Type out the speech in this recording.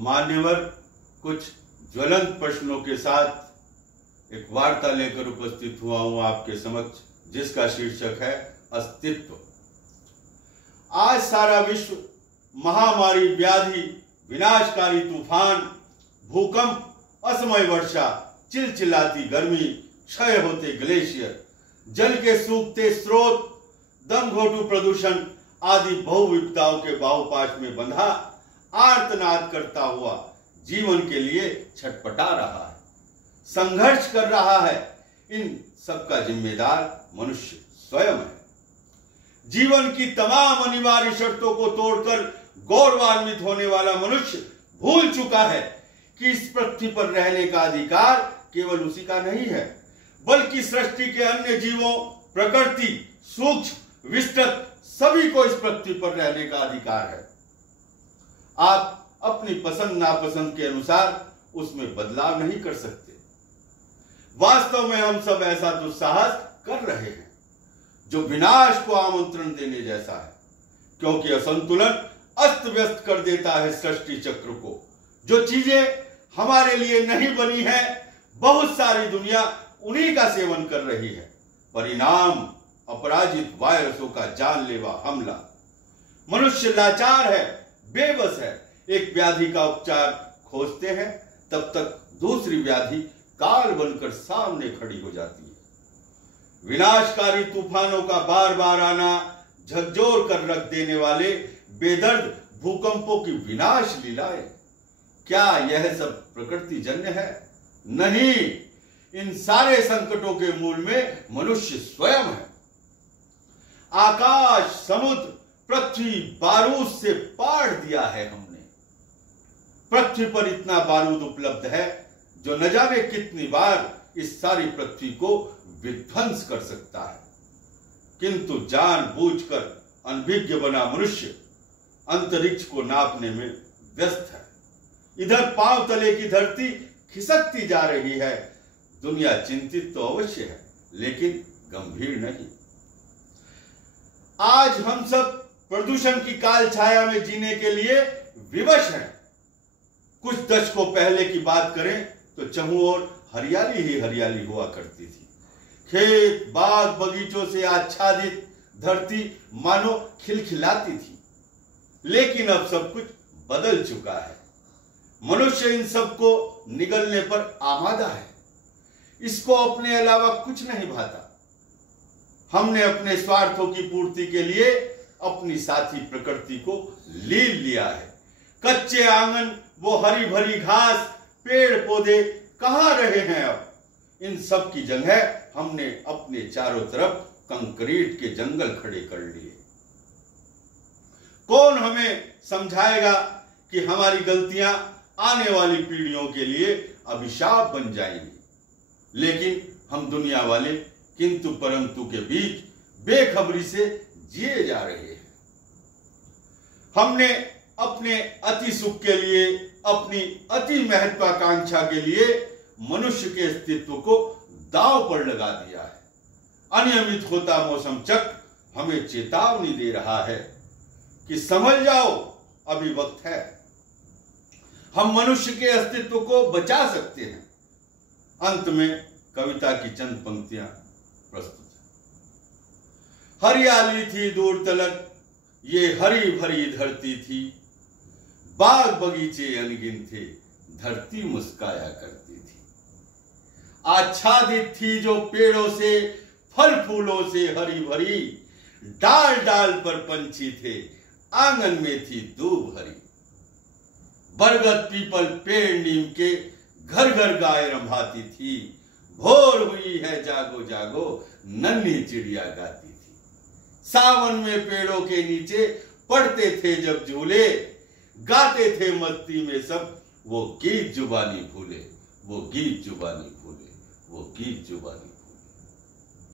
मान्यवर कुछ ज्वलंत प्रश्नों के साथ एक वार्ता लेकर उपस्थित हुआ हूं आपके समक्ष, जिसका शीर्षक है अस्तित्व। आज सारा विश्व महामारी, व्याधि, विनाशकारी तूफान, भूकंप, असमय वर्षा, चिलचिलाती गर्मी, क्षय होते ग्लेशियर, जल के सूखते स्रोत, दमघोटू प्रदूषण आदि बहुविपदाओं के बाहुपाश में बंधा आर्तनाद करता हुआ जीवन के लिए छटपटा रहा है, संघर्ष कर रहा है। इन सबका जिम्मेदार मनुष्य स्वयं है। जीवन की तमाम अनिवार्य शर्तों को तोड़कर गौरवान्वित होने वाला मनुष्य भूल चुका है कि इस पृथ्वी पर रहने का अधिकार केवल उसी का नहीं है, बल्कि सृष्टि के अन्य जीवों, प्रकृति, सूक्ष्म, विस्तृत सभी को इस पृथ्वी पर रहने का अधिकार है। आप अपनी पसंद नापसंद के अनुसार उसमें बदलाव नहीं कर सकते। वास्तव में हम सब ऐसा दुस्साहस कर रहे हैं जो विनाश को आमंत्रण देने जैसा है, क्योंकि असंतुलन अस्त व्यस्त कर देता है सृष्टि चक्र को। जो चीजें हमारे लिए नहीं बनी है, बहुत सारी दुनिया उन्हीं का सेवन कर रही है। परिणाम अपराजित वायरसों का जानलेवा हमला। मनुष्य लाचार है, बेबस है। एक व्याधि का उपचार खोजते हैं, तब तक दूसरी व्याधि काल बनकर सामने खड़ी हो जाती है। विनाशकारी तूफानों का बार बार आना झकझोर कर रख देने वाले बेदर्द भूकंपों की विनाश लीलाएं, क्या यह सब प्रकृति जन्य है? नहीं, इन सारे संकटों के मूल में मनुष्य स्वयं है। आकाश, समुद्र, पृथ्वी बारूद से पाड़ दिया है हमने। पृथ्वी पर इतना बारूद उपलब्ध है जो न जाने कितनी बार इस सारी पृथ्वी को विध्वंस कर सकता है, किंतु जानबूझकर अनभिज्ञ बना मनुष्य अंतरिक्ष को नापने में व्यस्त है। इधर पांव तले की धरती खिसकती जा रही है। दुनिया चिंतित तो अवश्य है, लेकिन गंभीर नहीं। आज हम सब प्रदूषण की काल छाया में जीने के लिए विवश हैं। कुछ दशकों पहले की बात करें तो चहुं ओर हरियाली ही हरियाली हुआ करती थी। खेत, बाग, बगीचों से आच्छादित धरती मानो खिलखिलाती थी। लेकिन अब सब कुछ बदल चुका है। मनुष्य इन सबको निगलने पर आमादा है। इसको अपने अलावा कुछ नहीं भाता। हमने अपने स्वार्थों की पूर्ति के लिए अपनी साथी प्रकृति को लील लिया है। कच्चे आंगन, वो हरी भरी घास, पेड़ पौधे कहां रहे हैं अब? इन सब की जगह हमने अपने चारों तरफ कंक्रीट के जंगल खड़े कर लिए। कौन हमें समझाएगा कि हमारी गलतियां आने वाली पीढ़ियों के लिए अभिशाप बन जाएंगी? लेकिन हम दुनिया वाले किंतु परंतु के बीच बेखबरी से जिए जा रहे हैं। हमने अपने अति सुख के लिए, अपनी अति महत्वाकांक्षा के लिए मनुष्य के अस्तित्व को दांव पर लगा दिया है। अनियमित होता मौसम चक्र हमें चेतावनी दे रहा है कि समझ जाओ, अभी वक्त है। हम मनुष्य के अस्तित्व को बचा सकते हैं। अंत में कविता की चंद पंक्तियां प्रस्तुत है। हरियाली थी दूर तलक, ये हरी भरी धरती थी। बाग बगीचे अनगिन थे, धरती मुस्काया करती थी। आच्छादित थी जो पेड़ों से, फल फूलों से हरी भरी। डाल डाल पर पंछी थे, आंगन में थी दूब हरी। बरगद, पीपल, पेड़, नीम के घर घर गाय रंभाती थी। भोर हुई है जागो जागो, नन्ही चिड़िया गाती थी। सावन में पेड़ों के नीचे पड़ते थे जब झूले, गाते थे मस्ती में सब वो गीत जुबानी भूले, वो गीत जुबानी भूले, वो गीत जुबानी।